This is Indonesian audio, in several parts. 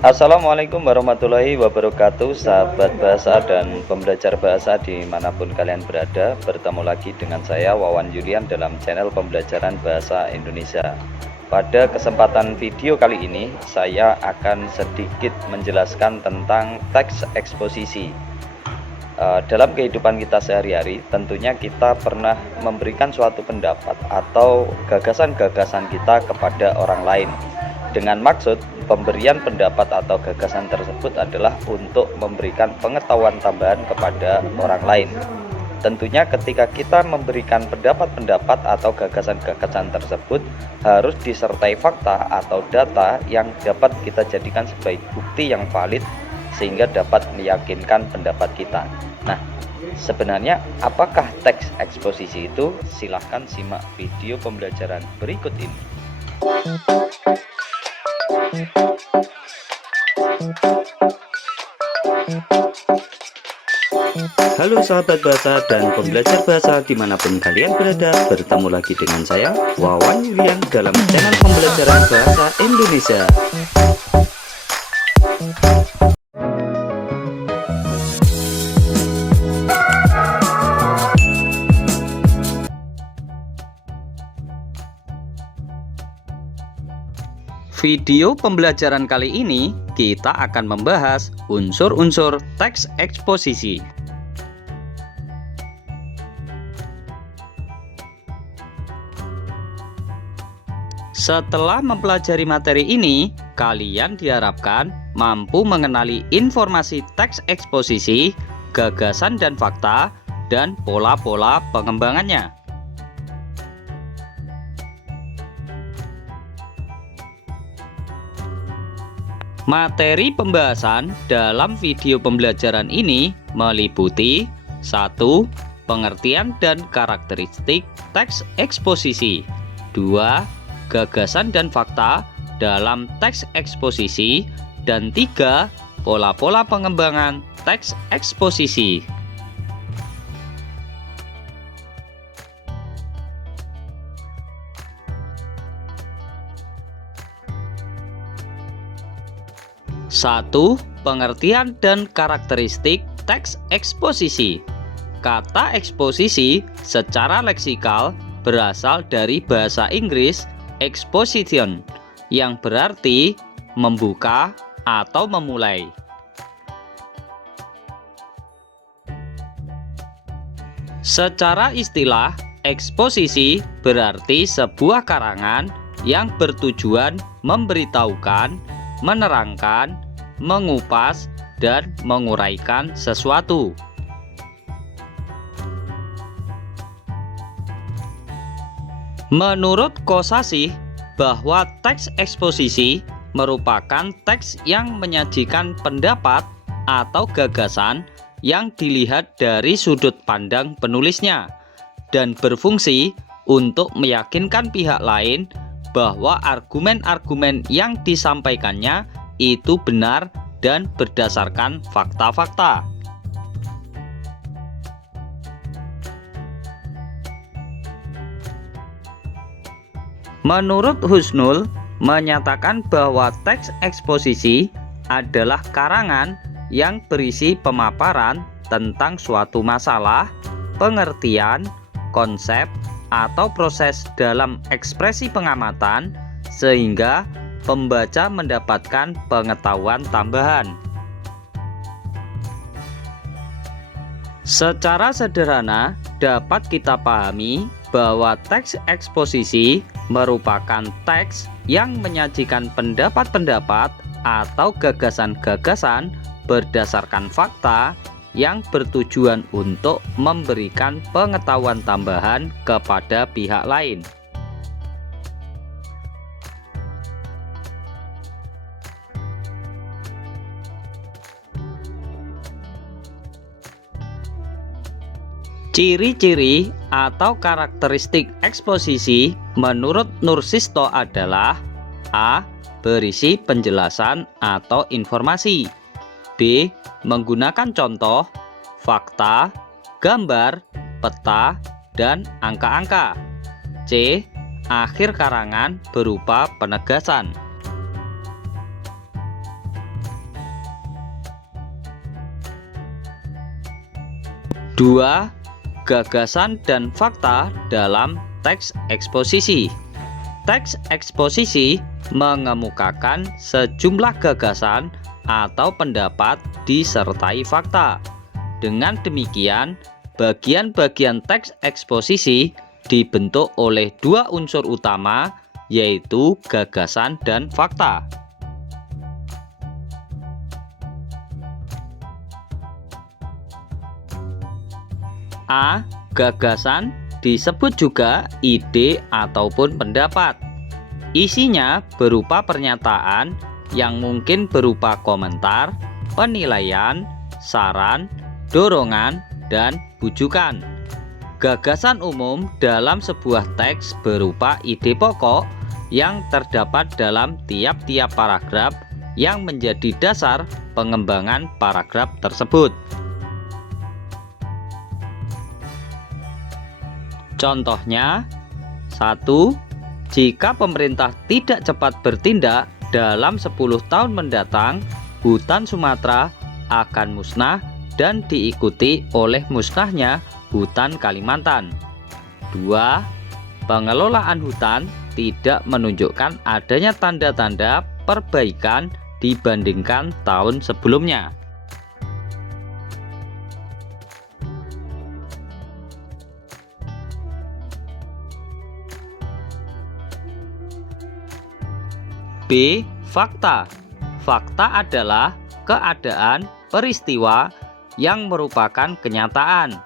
Assalamualaikum warahmatullahi wabarakatuh, sahabat bahasa dan pembelajar bahasa dimanapun kalian berada. Bertemu lagi dengan saya Wawan Yulian dalam channel pembelajaran bahasa Indonesia. Pada kesempatan video kali ini saya akan sedikit menjelaskan tentang teks eksposisi. Dalam kehidupan kita sehari-hari tentunya kita pernah memberikan suatu pendapat atau gagasan-gagasan kita kepada orang lain, dengan maksud pemberian pendapat atau gagasan tersebut adalah untuk memberikan pengetahuan tambahan kepada orang lain. Tentunya ketika kita memberikan pendapat-pendapat atau gagasan-gagasan tersebut harus disertai fakta atau data yang dapat kita jadikan sebagai bukti yang valid sehingga dapat meyakinkan pendapat kita. Nah, sebenarnya apakah teks eksposisi itu? Silahkan simak video pembelajaran berikut ini. Halo sahabat bahasa dan pembelajar bahasa dimanapun kalian berada, bertemu lagi dengan saya Wawan Yulian dalam channel pembelajaran bahasa Indonesia. Video pembelajaran kali ini kita akan membahas unsur-unsur teks eksposisi. Setelah mempelajari materi ini, kalian diharapkan mampu mengenali informasi teks eksposisi, gagasan dan fakta, dan pola-pola pengembangannya. Materi pembahasan dalam video pembelajaran ini meliputi 1. Pengertian dan karakteristik teks eksposisi. 2. Gagasan dan fakta dalam teks eksposisi. Dan 3. Pola-pola pengembangan teks eksposisi. Satu, pengertian dan karakteristik teks eksposisi. Kata eksposisi secara leksikal berasal dari bahasa Inggris exposition, yang berarti membuka atau memulai. Secara istilah, eksposisi berarti sebuah karangan yang bertujuan memberitahukan, menerangkan, mengupas, dan menguraikan sesuatu. Menurut Kosasih, bahwa teks eksposisi merupakan teks yang menyajikan pendapat atau gagasan yang dilihat dari sudut pandang penulisnya dan berfungsi untuk meyakinkan pihak lain bahwa argumen-argumen yang disampaikannya itu benar dan berdasarkan fakta-fakta. Menurut Husnul, menyatakan bahwa teks eksposisi adalah karangan yang berisi pemaparan tentang suatu masalah, pengertian, konsep, atau proses dalam ekspresi pengamatan sehingga pembaca mendapatkan pengetahuan tambahan. Secara sederhana dapat kita pahami bahwa teks eksposisi merupakan teks yang menyajikan pendapat-pendapat atau gagasan-gagasan berdasarkan fakta yang bertujuan untuk memberikan pengetahuan tambahan kepada pihak lain. Ciri-ciri atau karakteristik eksposisi menurut Nursisto adalah: A. Berisi penjelasan atau informasi. B. Menggunakan contoh, fakta, gambar, peta, dan angka-angka. C. Akhir karangan berupa penegasan. 2. Gagasan dan fakta dalam teks eksposisi. Teks eksposisi mengemukakan sejumlah gagasan atau pendapat disertai fakta. Dengan demikian, bagian-bagian teks eksposisi dibentuk oleh dua unsur utama, yaitu gagasan dan fakta. A. Gagasan disebut juga ide ataupun pendapat. Isinya berupa pernyataan yang mungkin berupa komentar, penilaian, saran, dorongan, dan bujukan. Gagasan umum dalam sebuah teks berupa ide pokok yang terdapat dalam tiap-tiap paragraf yang menjadi dasar pengembangan paragraf tersebut. Contohnya, 1. Jika pemerintah tidak cepat bertindak, dalam 10 tahun mendatang, hutan Sumatera akan musnah dan diikuti oleh musnahnya hutan Kalimantan. 2. Pengelolaan hutan tidak menunjukkan adanya tanda-tanda perbaikan dibandingkan tahun sebelumnya. B. Fakta. Fakta adalah keadaan, peristiwa yang merupakan kenyataan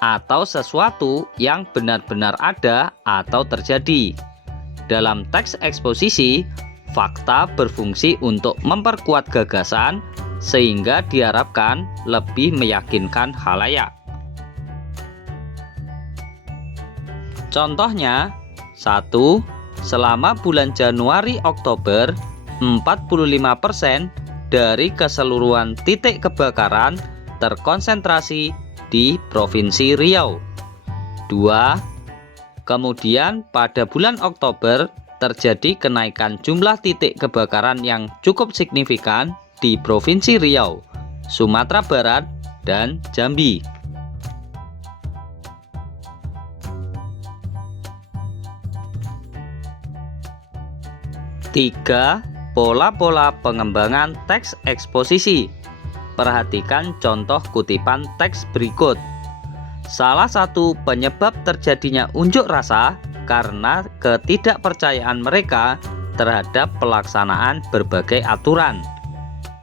atau sesuatu yang benar-benar ada atau terjadi. Dalam teks eksposisi, fakta berfungsi untuk memperkuat gagasan sehingga diharapkan lebih meyakinkan khalayak. Contohnya, 1. Selama bulan Januari-Oktober, 45% dari keseluruhan titik kebakaran terkonsentrasi di Provinsi Riau. 2. Kemudian pada bulan Oktober terjadi kenaikan jumlah titik kebakaran yang cukup signifikan di Provinsi Riau, Sumatera Barat, dan Jambi. 3. Pola-pola pengembangan teks eksposisi. Perhatikan contoh kutipan teks berikut. Salah satu penyebab terjadinya unjuk rasa karena ketidakpercayaan mereka terhadap pelaksanaan berbagai aturan.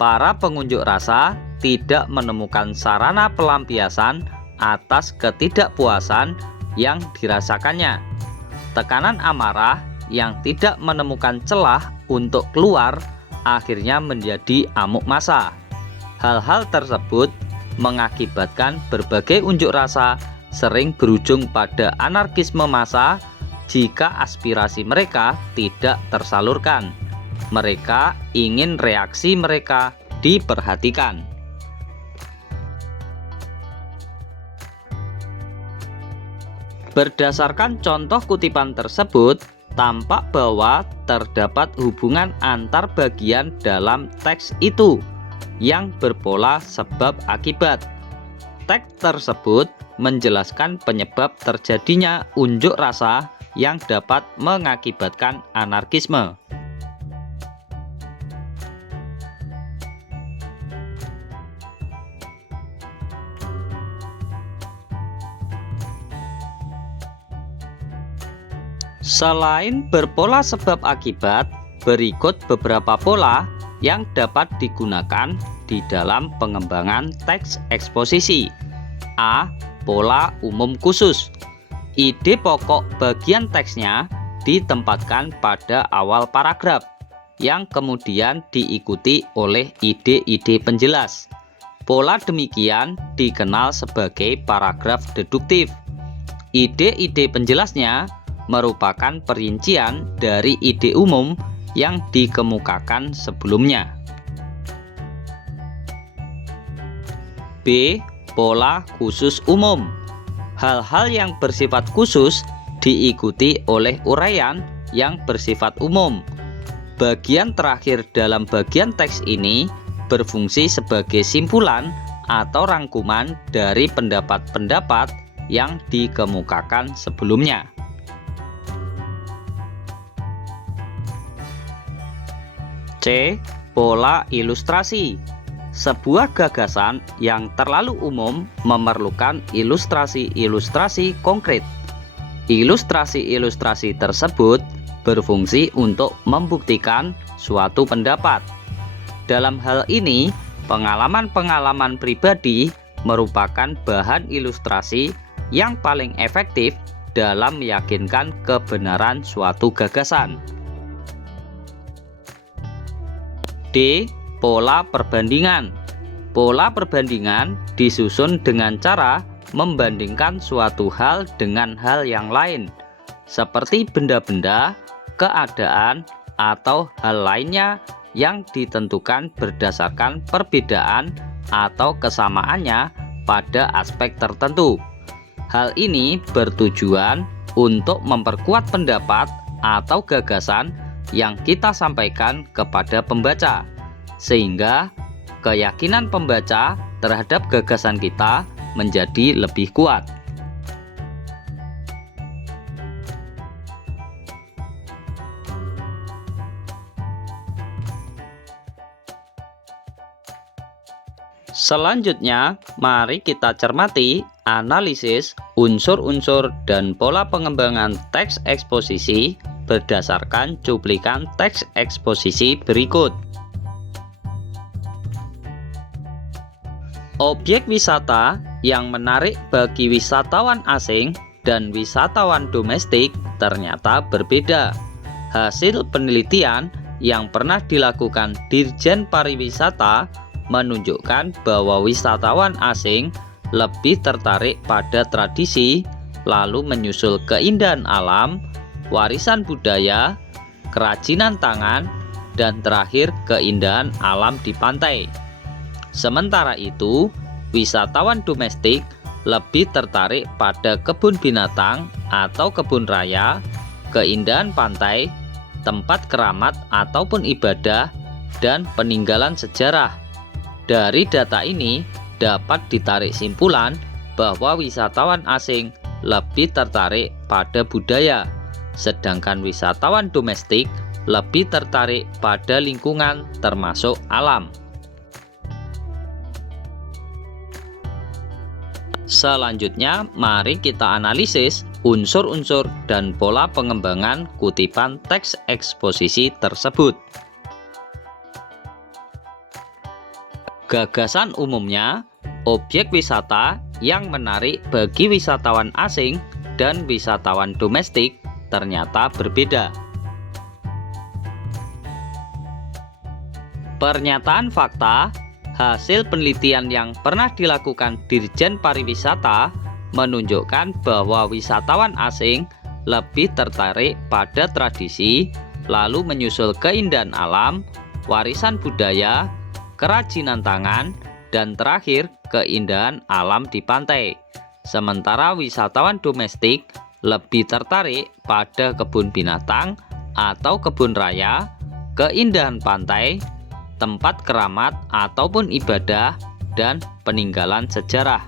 Para pengunjuk rasa tidak menemukan sarana pelampiasan atas ketidakpuasan yang dirasakannya. Tekanan amarah yang tidak menemukan celah untuk keluar akhirnya menjadi amuk massa. Hal-hal tersebut mengakibatkan berbagai unjuk rasa sering berujung pada anarkisme massa jika aspirasi mereka tidak tersalurkan. Mereka ingin reaksi mereka diperhatikan. Berdasarkan contoh kutipan tersebut, tampak bahwa terdapat hubungan antar bagian dalam teks itu yang berpola sebab akibat. Teks tersebut menjelaskan penyebab terjadinya unjuk rasa yang dapat mengakibatkan anarkisme. Selain berpola sebab akibat, berikut beberapa pola yang dapat digunakan di dalam pengembangan teks eksposisi. A. Pola umum khusus. Ide pokok bagian teksnya ditempatkan pada awal paragraf, yang kemudian diikuti oleh ide-ide penjelas. Pola demikian dikenal sebagai paragraf deduktif. Ide-ide penjelasnya merupakan perincian dari ide umum yang dikemukakan sebelumnya. B. Pola khusus umum. Hal-hal yang bersifat khusus diikuti oleh uraian yang bersifat umum. Bagian terakhir dalam bagian teks ini berfungsi sebagai simpulan atau rangkuman dari pendapat-pendapat yang dikemukakan sebelumnya. C. Pola ilustrasi. Sebuah gagasan yang terlalu umum memerlukan ilustrasi-ilustrasi konkret. Ilustrasi-ilustrasi tersebut berfungsi untuk membuktikan suatu pendapat. Dalam hal ini, pengalaman-pengalaman pribadi merupakan bahan ilustrasi yang paling efektif dalam meyakinkan kebenaran suatu gagasan. D. Pola perbandingan. Pola perbandingan disusun dengan cara membandingkan suatu hal dengan hal yang lain, seperti benda-benda, keadaan, atau hal lainnya yang ditentukan berdasarkan perbedaan atau kesamaannya pada aspek tertentu. Hal ini bertujuan untuk memperkuat pendapat atau gagasan yang kita sampaikan kepada pembaca, sehingga keyakinan pembaca terhadap gagasan kita menjadi lebih kuat. Selanjutnya, mari kita cermati analisis unsur-unsur dan pola pengembangan teks eksposisi berdasarkan cuplikan teks eksposisi berikut. Objek wisata yang menarik bagi wisatawan asing dan wisatawan domestik ternyata berbeda. Hasil penelitian yang pernah dilakukan Dirjen Pariwisata menunjukkan bahwa wisatawan asing lebih tertarik pada tradisi, lalu menyusul keindahan alam, warisan budaya, kerajinan tangan, dan terakhir keindahan alam di pantai. Sementara itu, wisatawan domestik lebih tertarik pada kebun binatang atau kebun raya, keindahan pantai, tempat keramat ataupun ibadah, dan peninggalan sejarah. Dari data ini dapat ditarik simpulan bahwa wisatawan asing lebih tertarik pada budaya, sedangkan wisatawan domestik lebih tertarik pada lingkungan termasuk alam. Selanjutnya, mari kita analisis unsur-unsur dan pola pengembangan kutipan teks eksposisi tersebut. Gagasan umumnya, objek wisata yang menarik bagi wisatawan asing dan wisatawan domestik ternyata berbeda. Pernyataan fakta. Hasil penelitian yang pernah dilakukan Dirjen Pariwisata menunjukkan bahwa wisatawan asing lebih tertarik pada tradisi, lalu menyusul keindahan alam, warisan budaya, kerajinan tangan, dan terakhir keindahan alam di pantai. Sementara wisatawan domestik lebih tertarik pada kebun binatang atau kebun raya, keindahan pantai, tempat keramat ataupun ibadah, dan peninggalan sejarah.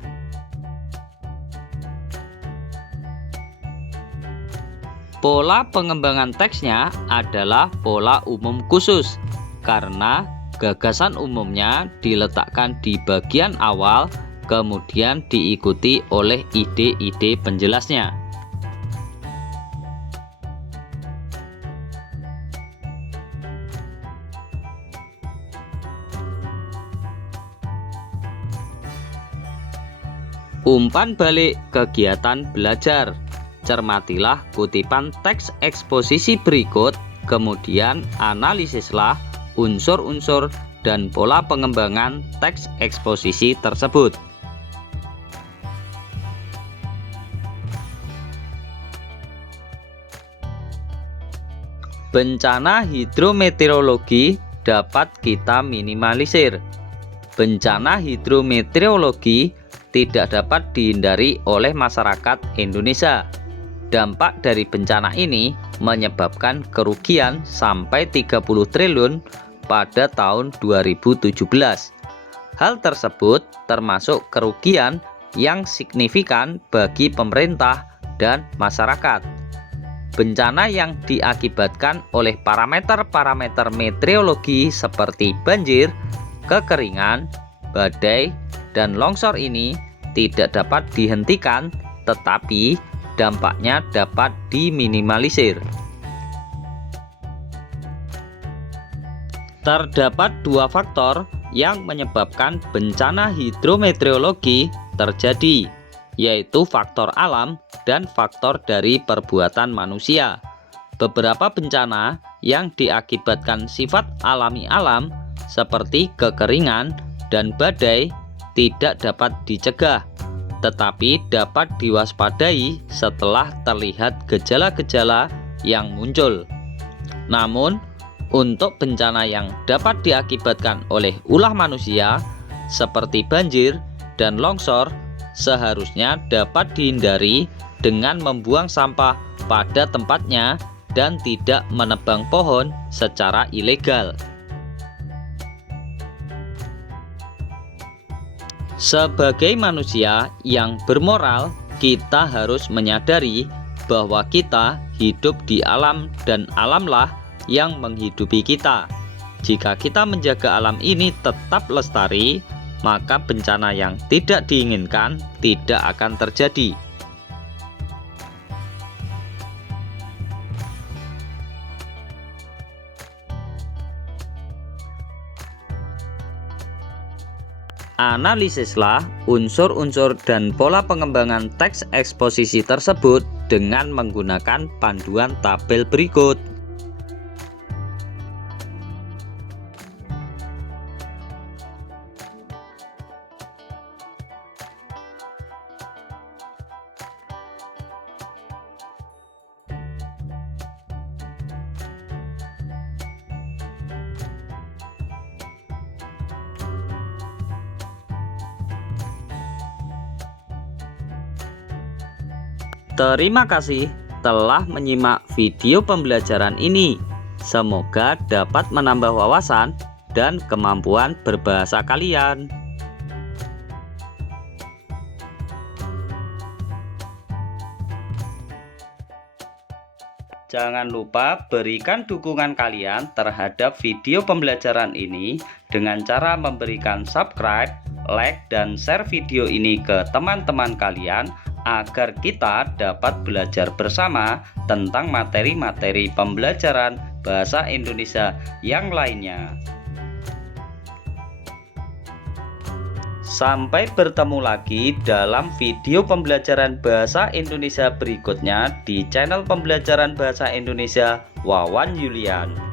Pola pengembangan teksnya adalah pola umum khusus, karena gagasan umumnya diletakkan di bagian awal, kemudian diikuti oleh ide-ide penjelasnya. Umpan balik kegiatan belajar. Cermatilah kutipan teks eksposisi berikut, kemudian analisislah unsur-unsur dan pola pengembangan teks eksposisi tersebut. Bencana hidrometeorologi dapat kita minimalisir. Bencana hidrometeorologi tidak dapat dihindari oleh masyarakat Indonesia. Dampak dari bencana ini menyebabkan kerugian sampai 30 triliun pada tahun 2017. Hal tersebut termasuk kerugian yang signifikan bagi pemerintah dan masyarakat. Bencana yang diakibatkan oleh parameter-parameter meteorologi seperti banjir, kekeringan, badai, dan longsor ini tidak dapat dihentikan, tetapi dampaknya dapat diminimalisir. Terdapat dua faktor yang menyebabkan bencana hidrometeorologi terjadi, yaitu faktor alam dan faktor dari perbuatan manusia. Beberapa bencana yang diakibatkan sifat alami alam seperti kekeringan dan badai tidak dapat dicegah, tetapi dapat diwaspadai setelah terlihat gejala-gejala yang muncul. Namun, untuk bencana yang dapat diakibatkan oleh ulah manusia seperti banjir dan longsor seharusnya dapat dihindari dengan membuang sampah pada tempatnya dan tidak menebang pohon secara ilegal. Sebagai manusia yang bermoral, kita harus menyadari bahwa kita hidup di alam dan alamlah yang menghidupi kita. Jika kita menjaga alam ini tetap lestari, maka bencana yang tidak diinginkan tidak akan terjadi. Analisislah unsur-unsur dan pola pengembangan teks eksposisi tersebut dengan menggunakan panduan tabel berikut. Terima kasih telah menyimak video pembelajaran ini. Semoga dapat menambah wawasan dan kemampuan berbahasa kalian. Jangan lupa berikan dukungan kalian terhadap video pembelajaran ini dengan cara memberikan subscribe, like, dan share video ini ke teman-teman kalian agar kita dapat belajar bersama tentang materi-materi pembelajaran bahasa Indonesia yang lainnya. Sampai bertemu lagi dalam video pembelajaran bahasa Indonesia berikutnya di channel pembelajaran bahasa Indonesia Wawan Yulian.